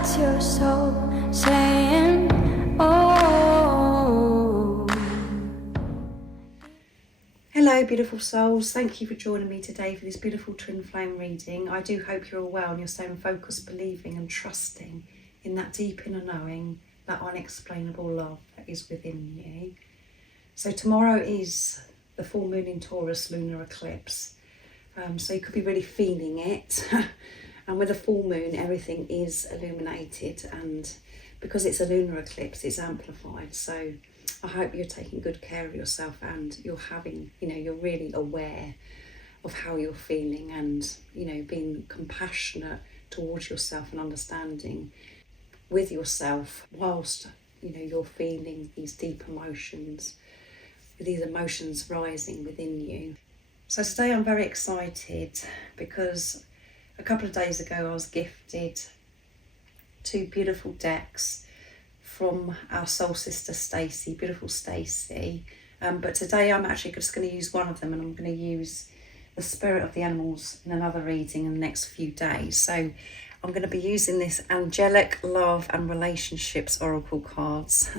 That's your soul saying, oh. Hello beautiful souls, thank you for joining me today for this beautiful twin flame reading. I do hope you're all well and you're staying focused, believing and trusting in that deep inner knowing, that unexplainable love that is within you. So tomorrow is the full moon in Taurus lunar eclipse, so you could be really feeling it. And with a full moon everything is illuminated, and because it's a lunar eclipse it's amplified. So I hope you're taking good care of yourself and you're having, you're really aware of how you're feeling and, being compassionate towards yourself and understanding with yourself whilst, you're feeling these deep emotions, with these emotions rising within you. So today I'm very excited because a couple of days ago I was gifted 2 beautiful decks from our soul sister Stacey, beautiful Stacey. But today I'm actually just going to use one of them, and I'm going to use the spirit of the animals in another reading in the next few days. So I'm going to be using this angelic love and relationships oracle cards.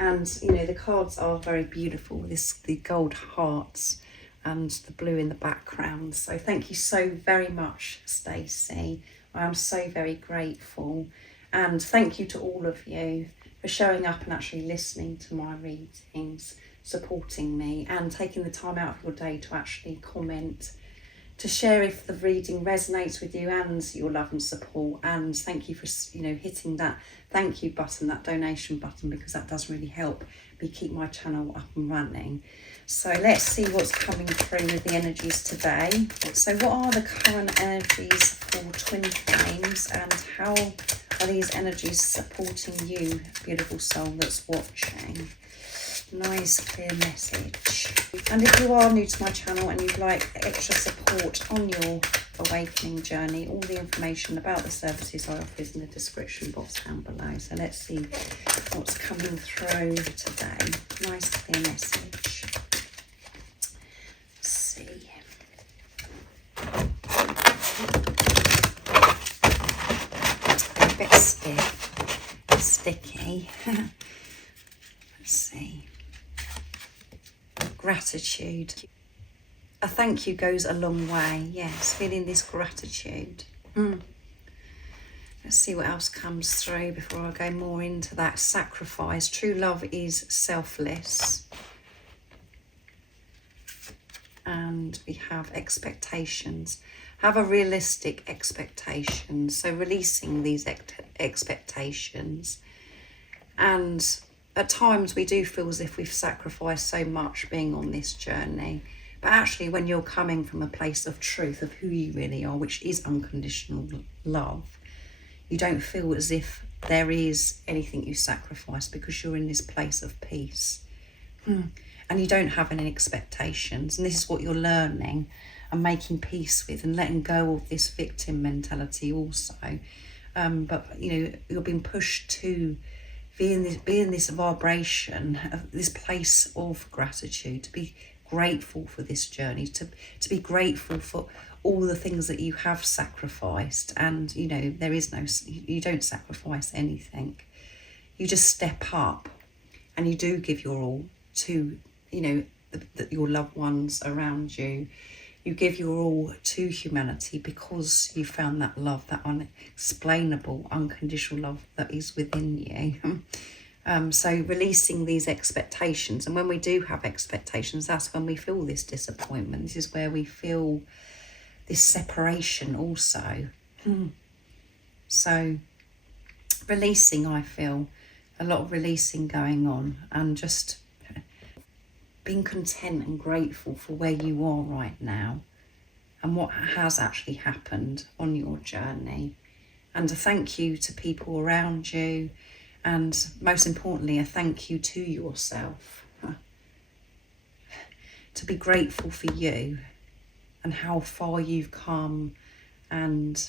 And the cards are very beautiful. The gold hearts and the blue in the background. So thank you so very much, Stacey. I am so very grateful. And thank you to all of you for showing up and actually listening to my readings, supporting me and taking the time out of your day to actually comment, to share if the reading resonates with you and your love and support. And thank you for hitting that thank you button, that donation button, because that does really help me keep my channel up and running. So let's see what's coming through with the energies today. So what are the current energies for twin flames, and how are these energies supporting you, beautiful soul that's watching? Nice clear message. And if you are new to my channel and you'd like extra support on your awakening journey, all the information about the services I offer is in the description box down below. So let's see what's coming through today. Nice clear message. Let's see. A bit stiff, sticky. Let's see. Gratitude. A thank you goes a long way. Yes, feeling this gratitude. Let's see what else comes through before I go more into that. Sacrifice. True love is selfless. And we have expectations. Have a realistic expectation. So releasing these expectations. And at times we do feel as if we've sacrificed so much being on this journey. But actually when you're coming from a place of truth of who you really are, which is unconditional love, you don't feel as if there is anything you sacrifice, because you're in this place of peace. And you don't have any expectations. And this is what you're learning and making peace with, and letting go of this victim mentality also. But you're being pushed to be in this vibration, of this place of gratitude, to be grateful for this journey, to be grateful for all the things that you have sacrificed. And there is no, you don't sacrifice anything. You just step up and you do give your all to your loved ones around you. You give your all to humanity because you found that love, that unexplainable, unconditional love that is within you. So releasing these expectations. And when we do have expectations, that's when we feel this disappointment. This is where we feel this separation also. So releasing, I feel a lot of releasing going on, and just being content and grateful for where you are right now and what has actually happened on your journey. And a thank you to people around you, and most importantly a thank you to yourself, to be grateful for you and how far you've come, and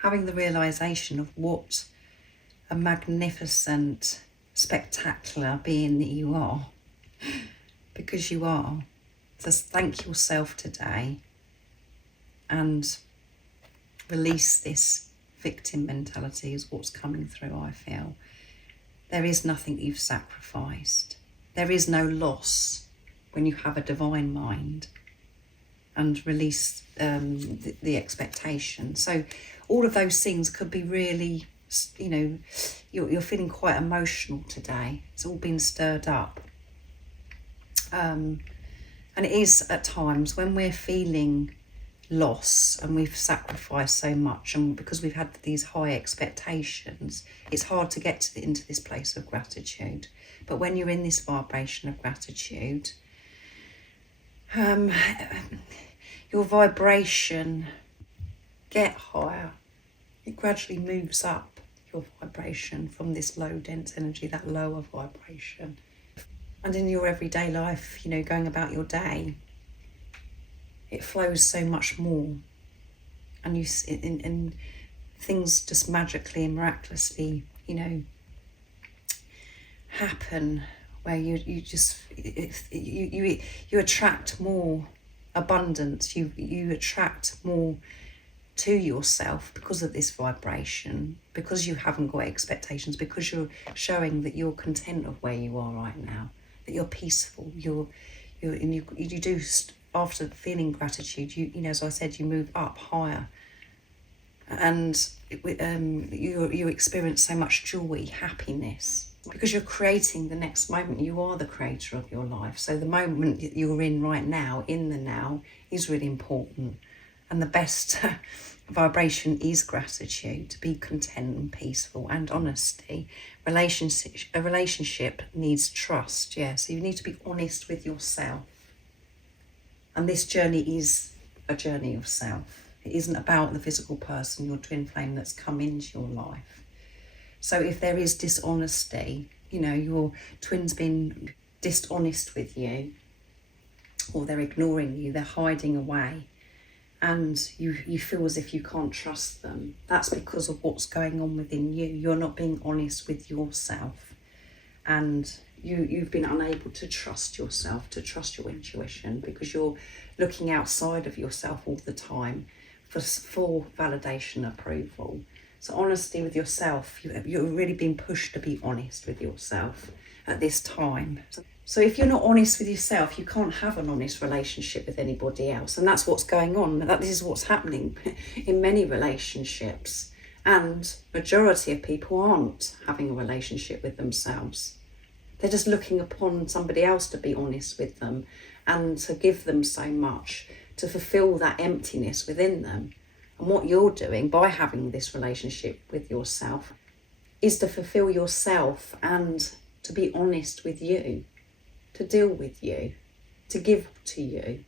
having the realization of what a magnificent, spectacular being that you are. Because you are. Just thank yourself today and release this victim mentality is what's coming through, I feel. There is nothing you've sacrificed. There is no loss when you have a divine mind and release the expectation. So all of those things could be really, you know, you're feeling quite emotional today. It's all been stirred up. And it is at times when we're feeling loss and we've sacrificed so much, and because we've had these high expectations, it's hard to get into this place of gratitude. But when you're in this vibration of gratitude, your vibration get higher. It gradually moves up your vibration from this low dense energy, that lower vibration. And in your everyday life, you know, going about your day, it flows so much more, and and things just magically and miraculously, you know, happen where you attract more abundance. You attract more to yourself because of this vibration, because you haven't got expectations, because you're showing that you're content of where you are right now, that you're peaceful. You do. After feeling gratitude, you know, as I said, you move up higher, and you experience so much joy, happiness, because you're creating the next moment. You are the creator of your life. So the moment you're in right now, in the now, is really important, and the best vibration is gratitude, to be content and peaceful, and honesty. A relationship needs trust, yeah, so you need to be honest with yourself. And this journey is a journey of self. It isn't about the physical person, your twin flame that's come into your life. So if there is dishonesty, you know, your twin's been dishonest with you, or they're ignoring you, they're hiding away, and you feel as if you can't trust them, that's because of what's going on within you. You're not being honest with yourself, and you've been unable to trust yourself, to trust your intuition, because you're looking outside of yourself all the time for validation, approval. So honesty with yourself, you're really being pushed to be honest with yourself at this time. So if you're not honest with yourself, you can't have an honest relationship with anybody else. And that's what's going on. This is what's happening in many relationships. And majority of people aren't having a relationship with themselves. They're just looking upon somebody else to be honest with them and to give them so much, to fulfill that emptiness within them. And what you're doing by having this relationship with yourself is to fulfill yourself and to be honest with you, to deal with you, to give to you.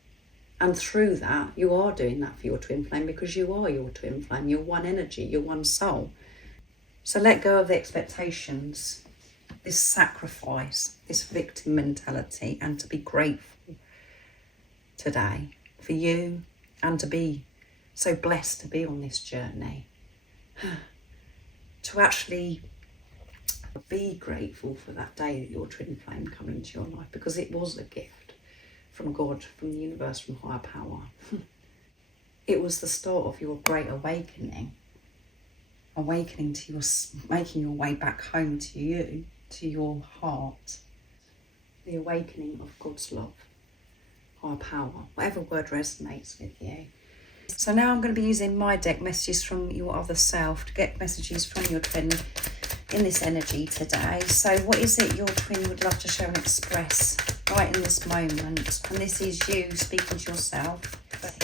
And through that, you are doing that for your twin flame, because you are your twin flame. You're one energy, you're one soul. So let go of the expectations, this sacrifice, this victim mentality, and to be grateful today for you, and to be so blessed to be on this journey. To actually be grateful for that day that your twin flame come into your life, because it was a gift from God, from the universe, from higher power. It was the start of your great awakening to your, making your way back home to you, to your heart, the awakening of God's love, higher power, whatever word resonates with you. So now I'm going to be using my deck, messages from your other self, to get messages from your twin in this energy today. So what is it your twin would love to share and express right in this moment? And this is you speaking to yourself,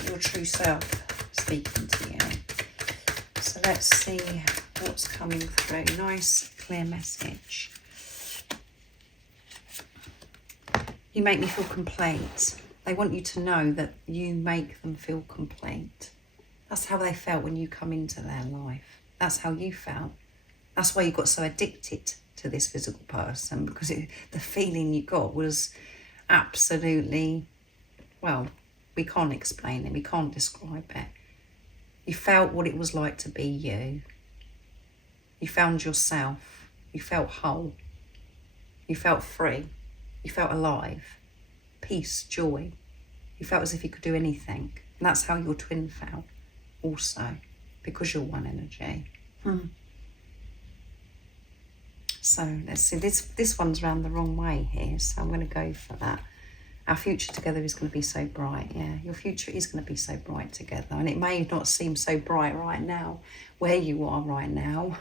your true self speaking to you. So let's see what's coming through. Nice, clear message. You make me feel complete. They want you to know that you make them feel complete. That's how they felt when you come into their life. That's how you felt. That's why you got so addicted to this physical person, because the feeling you got was absolutely, well, we can't explain it. We can't describe it. You felt what it was like to be you. You found yourself. You felt whole. You felt free. You felt alive. Peace, joy. You felt as if you could do anything. And that's how your twin felt also. because you're one energy. So let's see, this one's round the wrong way here, so I'm going to go for that. Our future together is going to be so bright. Yeah, your future is going to be so bright together, and it may not seem so bright right now where you are right now,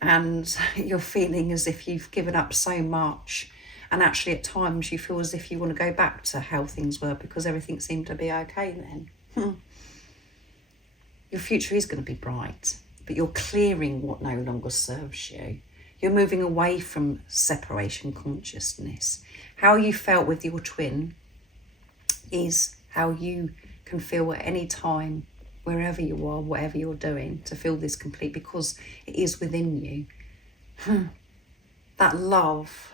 and you're feeling as if you've given up so much, and actually at times you feel as if you want to go back to how things were because everything seemed to be okay then. Your future is going to be bright, but you're clearing what no longer serves you. You're moving away from separation consciousness. How you felt with your twin is how you can feel at any time, wherever you are, whatever you're doing, to feel this complete, because it is within you. That love,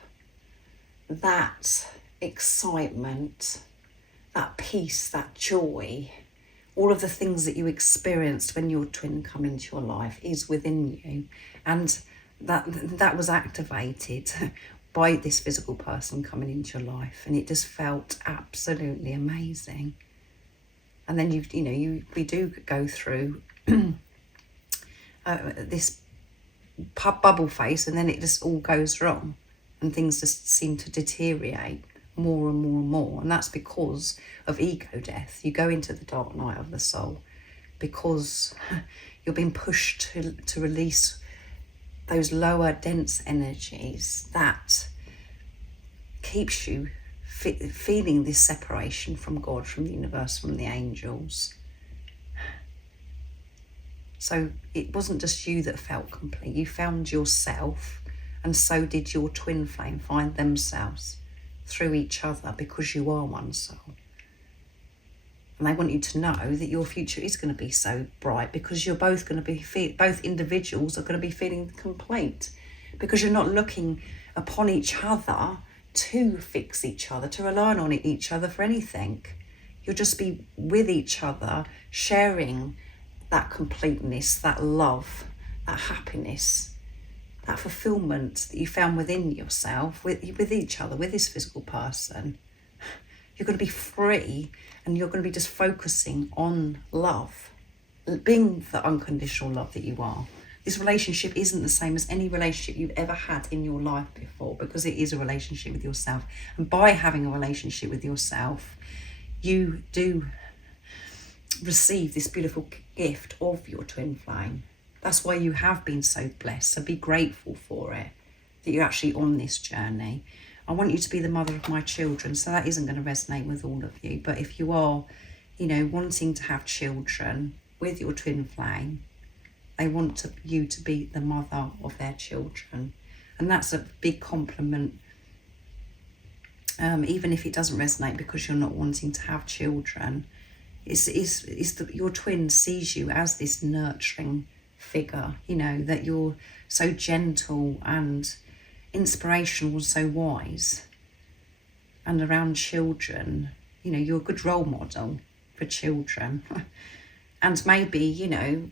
that excitement, that peace, that joy, all of the things that you experienced when your twin come into your life is within you. And that was activated by this physical person coming into your life, and it just felt absolutely amazing. And then we do go through this bubble phase, and then it just all goes wrong and things just seem to deteriorate more and more and more, and that's because of ego death. You go into the dark night of the soul because you're being pushed to release those lower dense energies that keeps you feeling this separation from God, from the universe, from the angels. So it wasn't just you that felt complete. You found yourself, and so did your twin flame find themselves through each other, because you are one soul. And I want you to know that your future is going to be so bright, because you're both going to be, both individuals are going to be feeling complete, because you're not looking upon each other to fix each other, to rely on each other for anything. You'll just be with each other, sharing that completeness, that love, that happiness, that fulfillment that you found within yourself, with each other, with this physical person. You're going to be free, and you're going to be just focusing on love, being the unconditional love that you are. This relationship isn't the same as any relationship you've ever had in your life before, because it is a relationship with yourself. And by having a relationship with yourself, you do receive this beautiful gift of your twin flame. That's why you have been so blessed. So be grateful for it, that you're actually on this journey. I want you to be the mother of my children, so that isn't going to resonate with all of you. But if you are, wanting to have children with your twin flame, they want you to be the mother of their children. And that's a big compliment, even if it doesn't resonate because you're not wanting to have children. Your twin sees you as this nurturing figure, that you're so gentle and inspirational and so wise. And around children, you're a good role model for children. And maybe,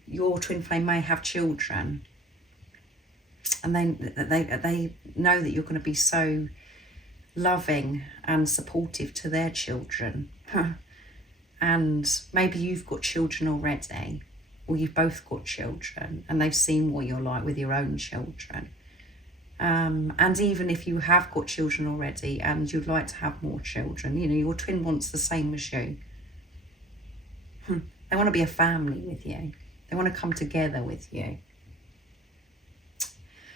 your twin flame may have children, and they know that you're going to be so loving and supportive to their children. And maybe you've got children already, or you've both got children, and they've seen what you're like with your own children. And even if you have got children already and you'd like to have more children, your twin wants the same as you. They want to be a family with you. They want to come together with you.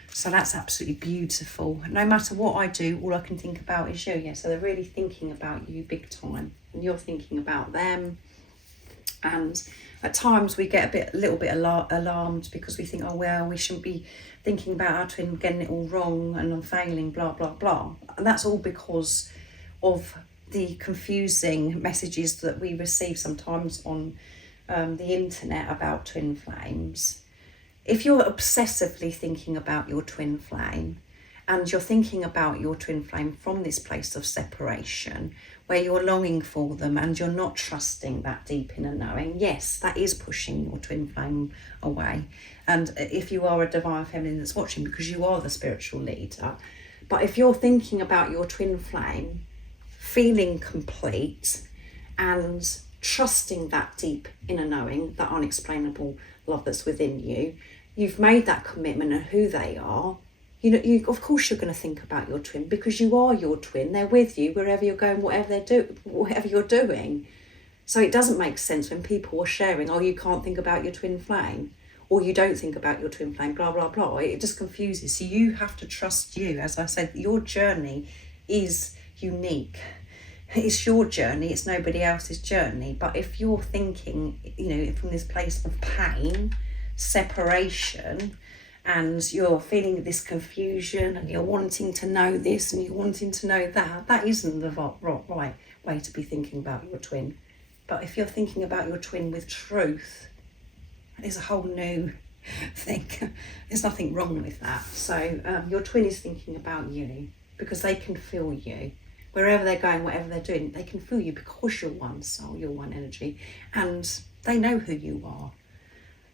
So that's absolutely beautiful. No matter what I do, all I can think about is you. Yeah, so they're really thinking about you big time, and you're thinking about them. And at times we get a little bit alarmed because we think, oh well, we shouldn't be thinking about our twin getting it all wrong and I'm failing, blah blah blah. And that's all because of the confusing messages that we receive sometimes on the internet about twin flames. If you're obsessively thinking about your twin flame, and you're thinking about your twin flame from this place of separation, where you're longing for them and you're not trusting that deep inner knowing, yes, that is pushing your twin flame away. And if you are a divine feminine that's watching, because you are the spiritual leader, but if you're thinking about your twin flame feeling complete and trusting that deep inner knowing, that unexplainable love that's within you. You've made that commitment of who they are. You know, of course you're going to think about your twin, because you are your twin. They're with you wherever you're going, whatever you're doing. So it doesn't make sense when people are sharing, oh, you can't think about your twin flame, or you don't think about your twin flame, blah, blah, blah. It just confuses. So you have to trust you. As I said, your journey is unique. It's your journey, it's nobody else's journey. But if you're thinking, you know, from this place of pain, separation, and you're feeling this confusion, and you're wanting to know this and you're wanting to know that, that isn't the right way to be thinking about your twin. But if you're thinking about your twin with truth, there's a whole new thing. There's nothing wrong with that. So your twin is thinking about you because they can feel you. Wherever they're going, whatever they're doing, they can feel you because you're one soul, you're one energy, and they know who you are.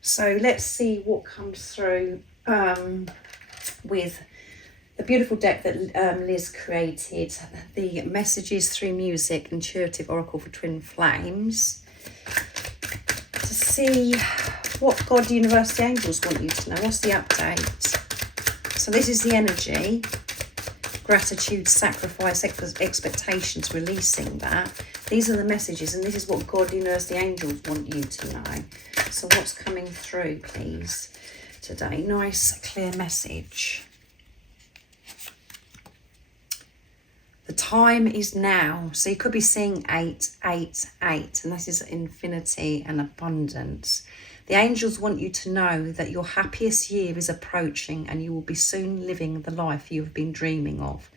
So let's see what comes through with the beautiful deck that Liz created, the Messages Through Music Intuitive Oracle for Twin Flames, to see what God, universe, the angels want you to know. What's the update? So this is the energy. Gratitude, sacrifice, expectations, releasing that. These are the messages, and this is what God, universe, the angels want you to know. So what's coming through, please, today? Nice, clear message. The time is now. So you could be seeing 888, and this is infinity and abundance. The angels want you to know that your happiest year is approaching, and you will be soon living the life you have been dreaming of.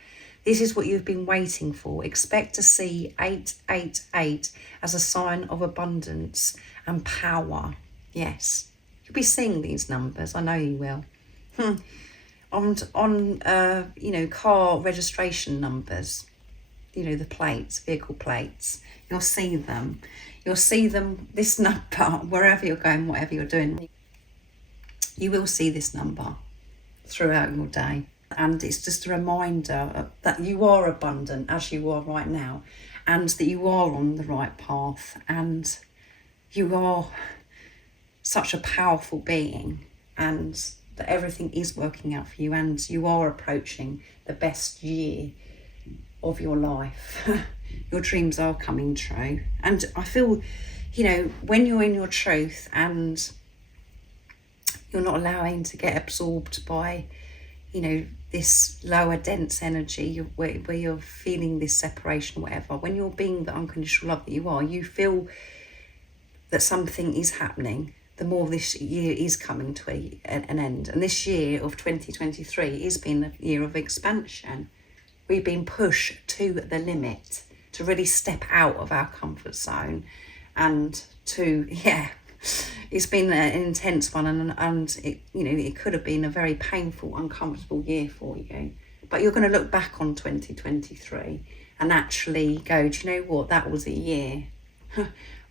This is what you've been waiting for. Expect to see 888 as a sign of abundance and power. Yes, you'll be seeing these numbers. I know you will. On you know, car registration numbers, you know, the plates, vehicle plates, you'll see them. You'll see them, this number, wherever you're going, whatever you're doing. You will see this number throughout your day. And it's just a reminder that you are abundant as you are right now, and that you are on the right path, and you are such a powerful being, and that everything is working out for you, and you are approaching the best year of your life. Your dreams are coming true. And I feel, you know, when you're in your truth and you're not allowing to get absorbed by, you know, this lower dense energy where you're feeling this separation or whatever, when you're being the unconditional love that you are, you feel that something is happening. The more this year is coming to an end. And this year of 2023 has been a year of expansion. We've been pushed to the limit to really step out of our comfort zone, and to, yeah, it's been an intense one, and it, you know, it could have been a very painful, uncomfortable year for you. But you're going to look back on 2023 and actually go, do you know what, that was a year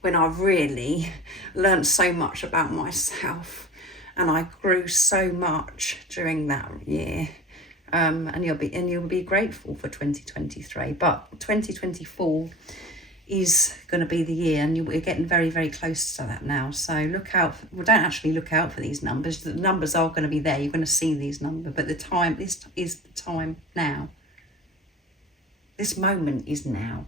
when I really learned so much about myself, and I grew so much during that year. And you'll be grateful for 2023. But 2024 is going to be the year, and we're getting very, very close to that now. So look out. Well, don't actually look out for these numbers. The numbers are going to be there. You're going to see these numbers. But the time, this is the time now. This moment is now.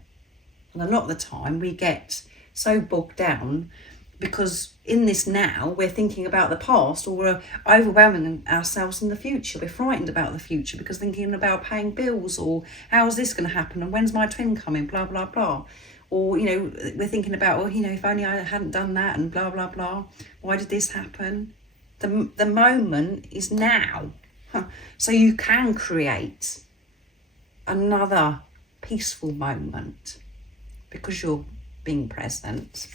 And a lot of the time we get so bogged down because in this now we're thinking about the past, or we're overwhelming ourselves in the future. We're frightened about the future because thinking about paying bills, or how's this going to happen, and when's my twin coming, blah, blah, blah. Or, you know, we're thinking about, well, you know, if only I hadn't done that, and blah, blah, blah. Why did this happen? The moment is now. So you can create another peaceful moment because you're being present.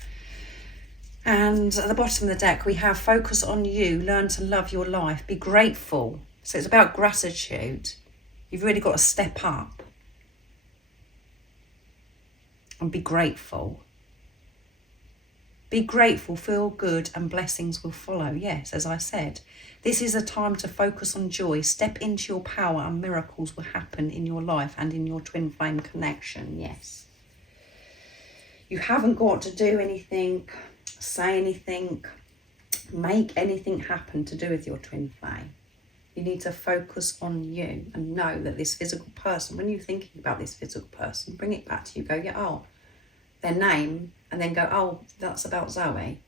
And at the bottom of the deck, we have focus on you, learn to love your life, be grateful. So it's about gratitude. You've really got to step up and be grateful. Be grateful, feel good, and blessings will follow. Yes, as I said, this is a time to focus on joy. Step into your power, and miracles will happen in your life and in your twin flame connection. Yes. You haven't got to do anything, say anything, make anything happen to do with your twin flame. You need to focus on you and know that this physical person, when you're thinking about this physical person, bring it back to you, go, yeah, oh, their name, and then go, oh, that's about Zoe,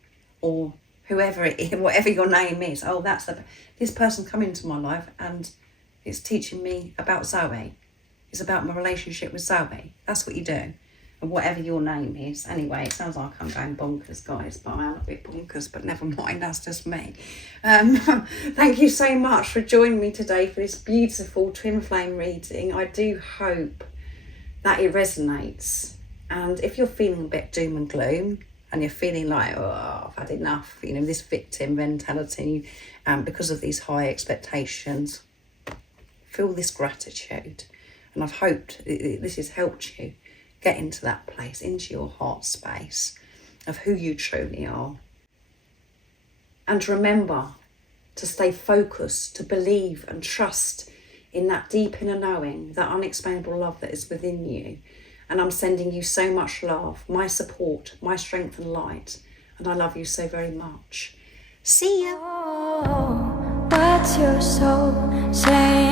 or whoever it is, whatever your name is. Oh, this person come into my life and it's teaching me about Zoe. It's about my relationship with Zoe. That's what you do. And whatever your name is. Anyway, it sounds like I'm going bonkers, guys, but I am a bit bonkers, but never mind, that's just me. Thank you so much for joining me today for this beautiful twin flame reading. I do hope that it resonates. And if you're feeling a bit doom and gloom, and you're feeling like, oh, I've had enough, you know, this victim mentality, because of these high expectations, feel this gratitude. And I've hoped this has helped you get into that place, into your heart space of who you truly are. And remember to stay focused, to believe and trust in that deep inner knowing, that unexplainable love that is within you. And I'm sending you so much love, my support, my strength and light. And I love you so very much. See ya. Oh, what's your soul saying?